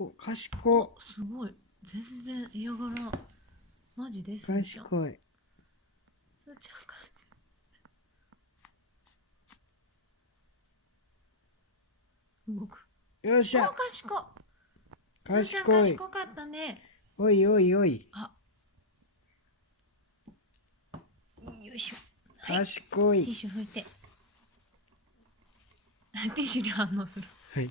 お、賢すごい。全然嫌がらん。マジです。すーちゃん。賢い。すーちゃんか。動く。お、よっしゃ。賢っ。すーちゃん賢い。賢かったね。おいおいおい。あ、よいしょ。はい。賢い。ティッシュ拭いて。ティッシュに反応する。はい。